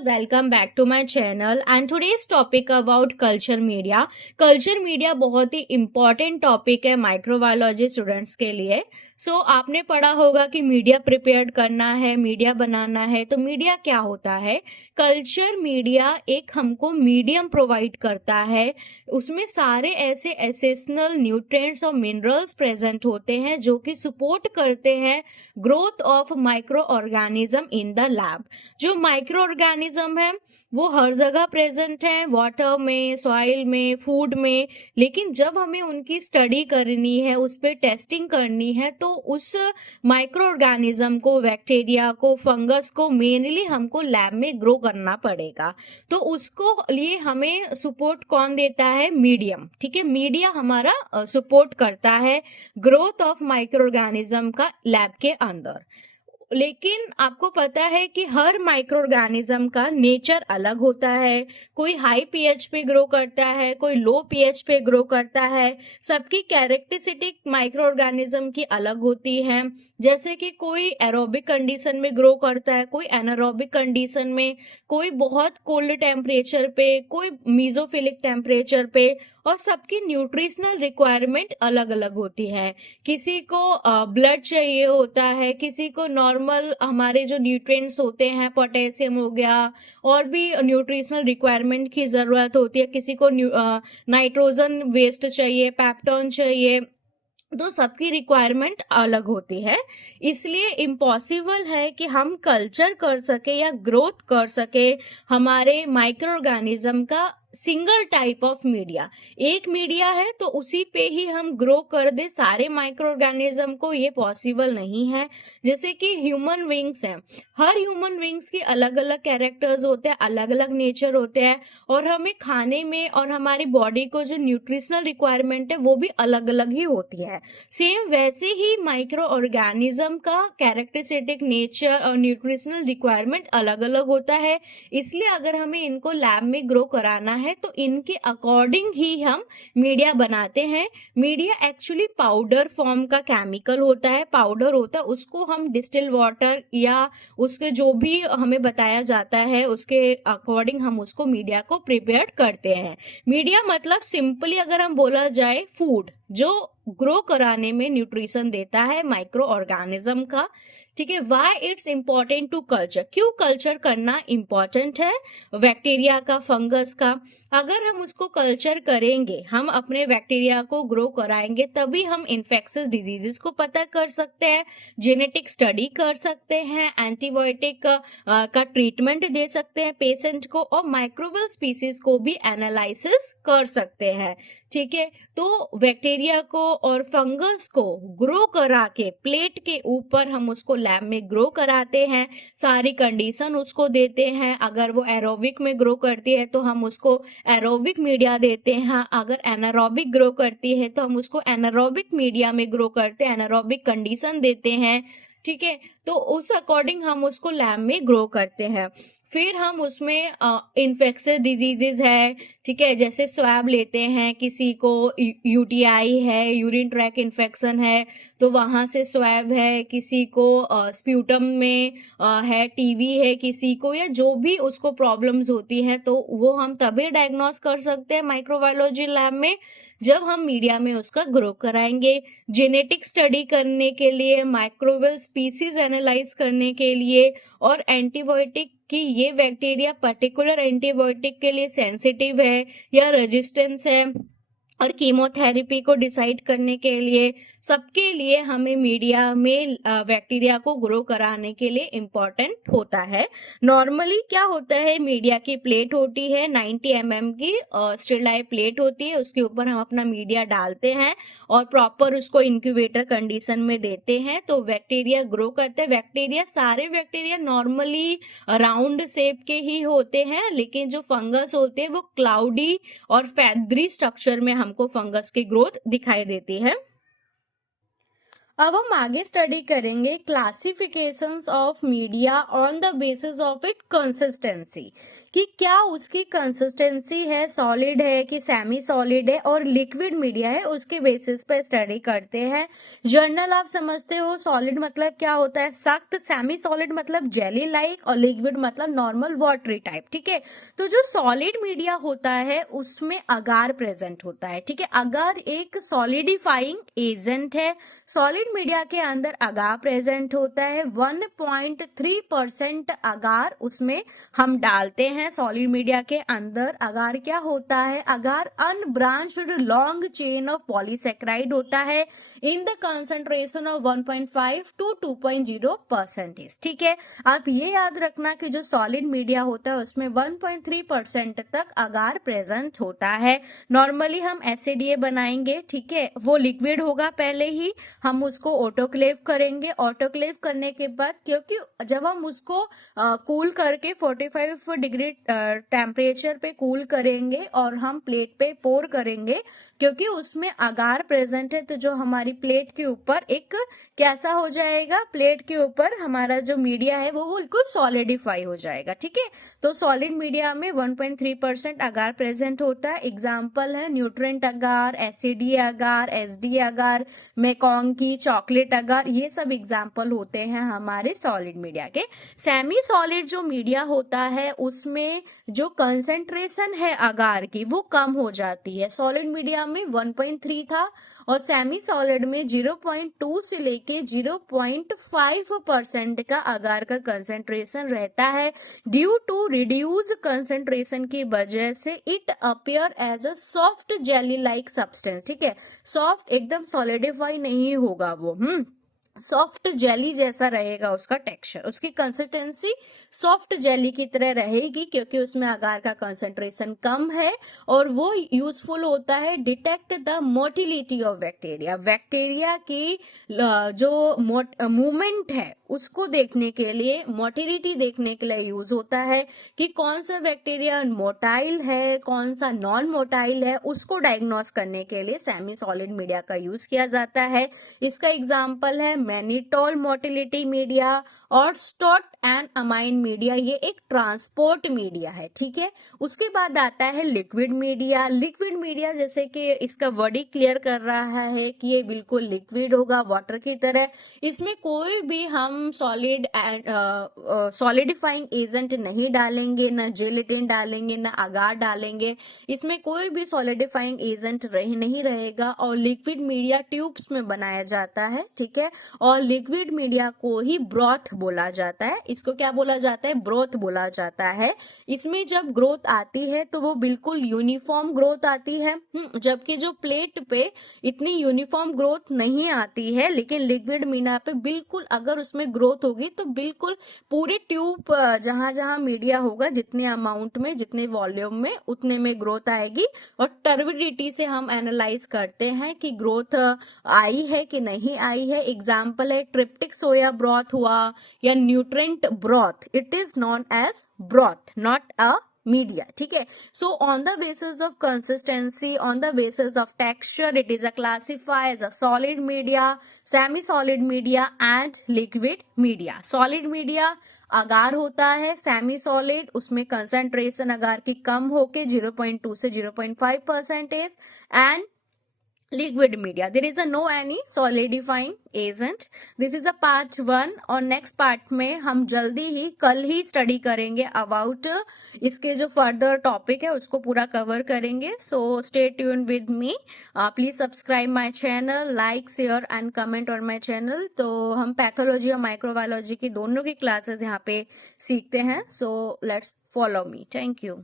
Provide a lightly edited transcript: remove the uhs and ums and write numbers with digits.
Welcome back to my channel and today's topic about culture media. Culture media बहुत ही important topic है microbiology students के लिए. आपने पढ़ा होगा कि मीडिया प्रिपेयर करना है, मीडिया बनाना है. तो मीडिया क्या होता है? कल्चर मीडिया एक हमको मीडियम प्रोवाइड करता है. उसमें सारे ऐसे एसेंशियल न्यूट्रिएंट्स और मिनरल्स प्रेजेंट होते हैं जो कि सपोर्ट करते हैं growth of micro organism in the lab. जो माइक्रो ऑर्गेनिज्म है वो हर जगह प्रेजेंट है, वाटर में, सॉइल में, फूड में. लेकिन जब हमें उनकी स्टडी करनी है, उस पर टेस्टिंग करनी है, तो उस माइक्रो ऑर्गेनिज्म को, बैक्टीरिया को, फंगस को मेनली हमको लैब में ग्रो करना पड़ेगा. तो उसको लिए हमें सपोर्ट कौन देता है? मीडियम. ठीक है, मीडिया हमारा सपोर्ट करता है ग्रोथ ऑफ माइक्रो ऑर्गेनिज्म का लैब के अंदर. लेकिन आपको पता है कि हर माइक्रो ऑर्गेनिज्म का नेचर अलग होता है. कोई हाई पीएच पे ग्रो करता है, कोई लो पीएच पे ग्रो करता है. सबकी कैरेक्टरिस्टिक माइक्रो ऑर्गेनिज्म की अलग होती है. जैसे कि कोई एरोबिक कंडीशन में ग्रो करता है, कोई एनारोबिक कंडीशन में, कोई बहुत कोल्ड टेम्परेचर पे, कोई मीजोफिलिक टेम्परेचर पे. और सबकी न्यूट्रिशनल रिक्वायरमेंट अलग अलग होती है. किसी को ब्लड चाहिए होता है, किसी को नॉर्मल हमारे जो न्यूट्रिएंट्स होते हैं, पोटेशियम हो गया, और भी न्यूट्रिशनल रिक्वायरमेंट की जरूरत होती है. किसी को नाइट्रोजन वेस्ट चाहिए, पेप्टोन चाहिए. तो सबकी रिक्वायरमेंट अलग होती है. इसलिए इम्पॉसिबल है कि हम कल्चर कर सके या ग्रोथ कर सके हमारे माइक्रो ऑर्गेनिज्म का सिंगल टाइप ऑफ मीडिया. एक मीडिया है तो उसी पे ही हम ग्रो कर दे सारे माइक्रो ऑर्गेनिज्म को, ये पॉसिबल नहीं है. जैसे कि ह्यूमन विंग्स हैं, हर ह्यूमन विंग्स की अलग अलग कैरेक्टर्स होते हैं, अलग अलग नेचर होते हैं, और हमें खाने में और हमारी बॉडी को जो न्यूट्रिशनल रिक्वायरमेंट है वो भी अलग अलग ही होती है. सेम वैसे ही माइक्रो ऑर्गेनिज्म का कैरेक्टरिस्टिक नेचर और न्यूट्रिशनल रिक्वायरमेंट अलग अलग होता है. इसलिए अगर हमें इनको लैब में ग्रो कराना है तो इनके अकॉर्डिंग ही हम मीडिया बनाते हैं. मीडिया एक्चुअली पाउडर फॉर्म का केमिकल होता है, पाउडर होता है. उसको हम डिस्टिल वाटर या उसके जो भी हमें बताया जाता है उसके अकॉर्डिंग हम उसको मीडिया को प्रिपेयर करते हैं. मीडिया मतलब सिंपली अगर हम बोला जाए फूड जो ग्रो कराने में न्यूट्रिशन देता है माइक्रो ऑर्गेनिज्म का. ठीक है, why it's important to culture. क्यों कल्चर करना इंपॉर्टेंट है बैक्टीरिया का, फंगस का? अगर हम उसको कल्चर करेंगे, हम अपने बैक्टीरिया को ग्रो कराएंगे, तभी हम इन्फेक्शियस डिजीजेस को पता कर सकते हैं, जेनेटिक स्टडी कर सकते हैं, एंटीबायोटिक का ट्रीटमेंट दे सकते हैं पेशेंट को, और माइक्रोबियल स्पीसीज को भी एनालिसिस कर सकते हैं. ठीक है, तो बैक्टीरिया को और फंगस को ग्रो करा के प्लेट के ऊपर हम उसको लैब में ग्रो कराते हैं, सारी कंडीशन उसको देते हैं. अगर वो एरोबिक में ग्रो करती है तो हम उसको एरोबिक मीडिया देते हैं, अगर एनारोबिक ग्रो करती है तो हम उसको एनारोबिक मीडिया में ग्रो करते हैं, एनारोबिक कंडीशन देते हैं. ठीक है, तो उस अकॉर्डिंग हम उसको लैब में ग्रो करते हैं. फिर हम उसमें इन्फेक्शियस डिजीजेज है, ठीक है, जैसे स्वैब लेते हैं, किसी को यूटीआई है, यूरिन ट्रैक इन्फेक्शन है तो वहां से स्वैब है, किसी को स्प्यूटम में है, टीवी है किसी को, या जो भी उसको प्रॉब्लम्स होती हैं, तो वो हम तभी डायग्नोस कर सकते हैं माइक्रोबायोलॉजी लैब में जब हम मीडिया में उसका ग्रो कराएंगे. जेनेटिक स्टडी करने के लिए, माइक्रोबियल स्पीसीज एनालाइज करने के लिए, और एंटीबायोटिक कि ये बैक्टीरिया पर्टिकुलर एंटीबायोटिक के लिए सेंसिटिव है या रेजिस्टेंस है, और कीमोथेरेपी को डिसाइड करने के लिए, सबके लिए हमें मीडिया में बैक्टीरिया को ग्रो कराने के लिए इम्पोर्टेंट होता है. नॉर्मली क्या होता है, मीडिया की प्लेट होती है 90 mm की, स्टेरिलाइज प्लेट होती है, उसके ऊपर हम अपना मीडिया डालते हैं और प्रॉपर उसको इंक्यूबेटर कंडीशन में देते हैं तो बैक्टीरिया ग्रो करते हैं. बैक्टीरिया, सारे बैक्टीरिया नॉर्मली राउंड शेप के ही होते हैं, लेकिन जो फंगस होते हैं वो क्लाउडी और फेदरी स्ट्रक्चर में हमको फंगस की ग्रोथ दिखाई देती है. अब हम आगे स्टडी करेंगे classifications of media on the basis of it consistency, कि क्या उसकी कंसिस्टेंसी है, सॉलिड है कि सेमी सॉलिड है और लिक्विड मीडिया है, उसके बेसिस पे स्टडी करते हैं। जर्नल आप समझते हो, सॉलिड मतलब क्या होता है, सख्त, सेमी सॉलिड मतलब जेली लाइक और लिक्विड मतलब नॉर्मल वाटरी टाइप। ठीक है, तो जो सॉलिड मीडिया होता है उसमें अगार प्रेजेंट होता है। ठीक है, अगार एक सॉलिडिफाइंग एजेंट है। सॉलिड मीडिया के अंदर अगार प्रेजेंट होता है। 1.3% अगार उसमें हम डालते हैं। सॉलिड मीडिया के अंदर अगार क्या होता है, agar unbranched long chain of polysaccharide होता है in the concentration of 1.5 to 2.0%। ठीक है, आप ये याद रखना कि जो सॉलिड मीडिया होता है उसमें 1.3% तक अगार प्रेजेंट होता है। नॉर्मली हम एसिडीए बनाएंगे, ठीक है, वो लिक्विड होगा, पहले ही हम उसको ऑटोक्लेव करेंगे। ऑटोक्लेव करने के बाद, क्योंकि जब हम उसको कूल करके 45 डिग्री टेम्परेचर पे कूल करेंगे और हम प्लेट पे पोर करेंगे, क्योंकि उसमें अगार प्रेजेंट है, तो जो हमारी प्लेट के ऊपर एक कैसा हो जाएगा, प्लेट के ऊपर हमारा जो मीडिया है वो बिल्कुल सॉलिडिफाई हो जाएगा। ठीक है, तो सॉलिड मीडिया में 1.3% अगार प्रेजेंट होता है। एग्जाम्पल है न्यूट्रेंट अगार, एसिडी अगार, एसडी अगार, मेकॉन्ग की, चॉकलेट अगार, ये सब एग्जाम्पल होते हैं हमारे सॉलिड मीडिया के। सेमी सॉलिड जो मीडिया होता है उसमें जो कंसेंट्रेशन है अगार की वो कम हो जाती है। सॉलिड मीडिया में 1.3 था और सेमी सॉलिड में 0.2 से लेके 0.5% का अगार का कंसेंट्रेशन रहता है। ड्यू टू रिड्यूस कंसेंट्रेशन की वजह से it appear as a soft jelly like substance. ठीक है, सॉफ्ट एकदम सॉलिडिफाई नहीं होगा वो, सॉफ्ट जेली जैसा रहेगा उसका टेक्सचर, उसकी कंसिस्टेंसी सॉफ्ट जेली की तरह रहेगी, क्योंकि उसमें अगार का कंसंट्रेशन कम है और वो यूजफुल होता है detect the motility of bacteria. Bacteria की जो मूवमेंट है उसको देखने के लिए, मोटिलिटी देखने के लिए यूज होता है कि कौन सा बैक्टीरिया मोटाइल है, कौन सा नॉन मोटाइल है, उसको डायग्नोस करने के लिए सेमी सॉलिड मीडिया का यूज किया जाता है। इसका एग्जाम्पल है मैनिटोल मोटिलिटी मीडिया और स्टॉट एंड अमाइन मीडिया, ये एक ट्रांसपोर्ट मीडिया है। ठीक है, उसके बाद आता है लिक्विड मीडिया। लिक्विड मीडिया जैसे कि इसका वर्ड ही क्लियर कर रहा है कि ये बिल्कुल लिक्विड होगा, वाटर की तरह। इसमें कोई भी हम सॉलिडिफाइंग एजेंट नहीं डालेंगे, ना जेलेटिन डालेंगे, ना अगार डालेंगे, इसमें कोई भी सॉलिडिफाइंग एजेंट नहीं रहेगा। और लिक्विड मीडिया ट्यूब्स में बनाया जाता है। ठीक है, और लिक्विड मीडिया को ही ब्रॉथ बोला जाता है। इसको क्या बोला जाता है, ब्रोथ बोला जाता है। इसमें जब ग्रोथ आती है तो वो बिल्कुल यूनिफॉर्म ग्रोथ आती है, जबकि जो प्लेट पे इतनी यूनिफॉर्म ग्रोथ नहीं आती है, लेकिन लिक्विड मीडिया पे बिल्कुल अगर उसमें ग्रोथ होगी तो बिल्कुल पूरे ट्यूब जहां जहां मीडिया होगा, जितने अमाउंट में, जितने वॉल्यूम में, उतने में ग्रोथ आएगी। और टर्बिडिटी से हम एनालाइज करते हैं कि ग्रोथ आई है कि नहीं आई है। एग्जाम्पल है ट्रिप्टिक सोया ब्रॉथ हुआ या nutrient broth, it is known as broth, not a media. ठीक है, so on the basis of consistency, on the basis of texture, it is a classified as a solid media, semi solid media and liquid media. solid media अगार होता है, semi solid उसमें concentration अगार की कम होके 0.2 से 0.5% and liquid media there is a no any solidifying agent. this is a part 1 और next part में हम जल्दी ही कल ही स्टडी करेंगे अबाउट इसके जो फर्दर टॉपिक है उसको पूरा कवर करेंगे। So stay tune with me, please subscribe my channel, like share and comment on my channel. तो हम पैथोलॉजी और माइक्रोबायोलॉजी की दोनों की क्लासेस यहाँ पे सीखते हैं। So let's follow me, thank you.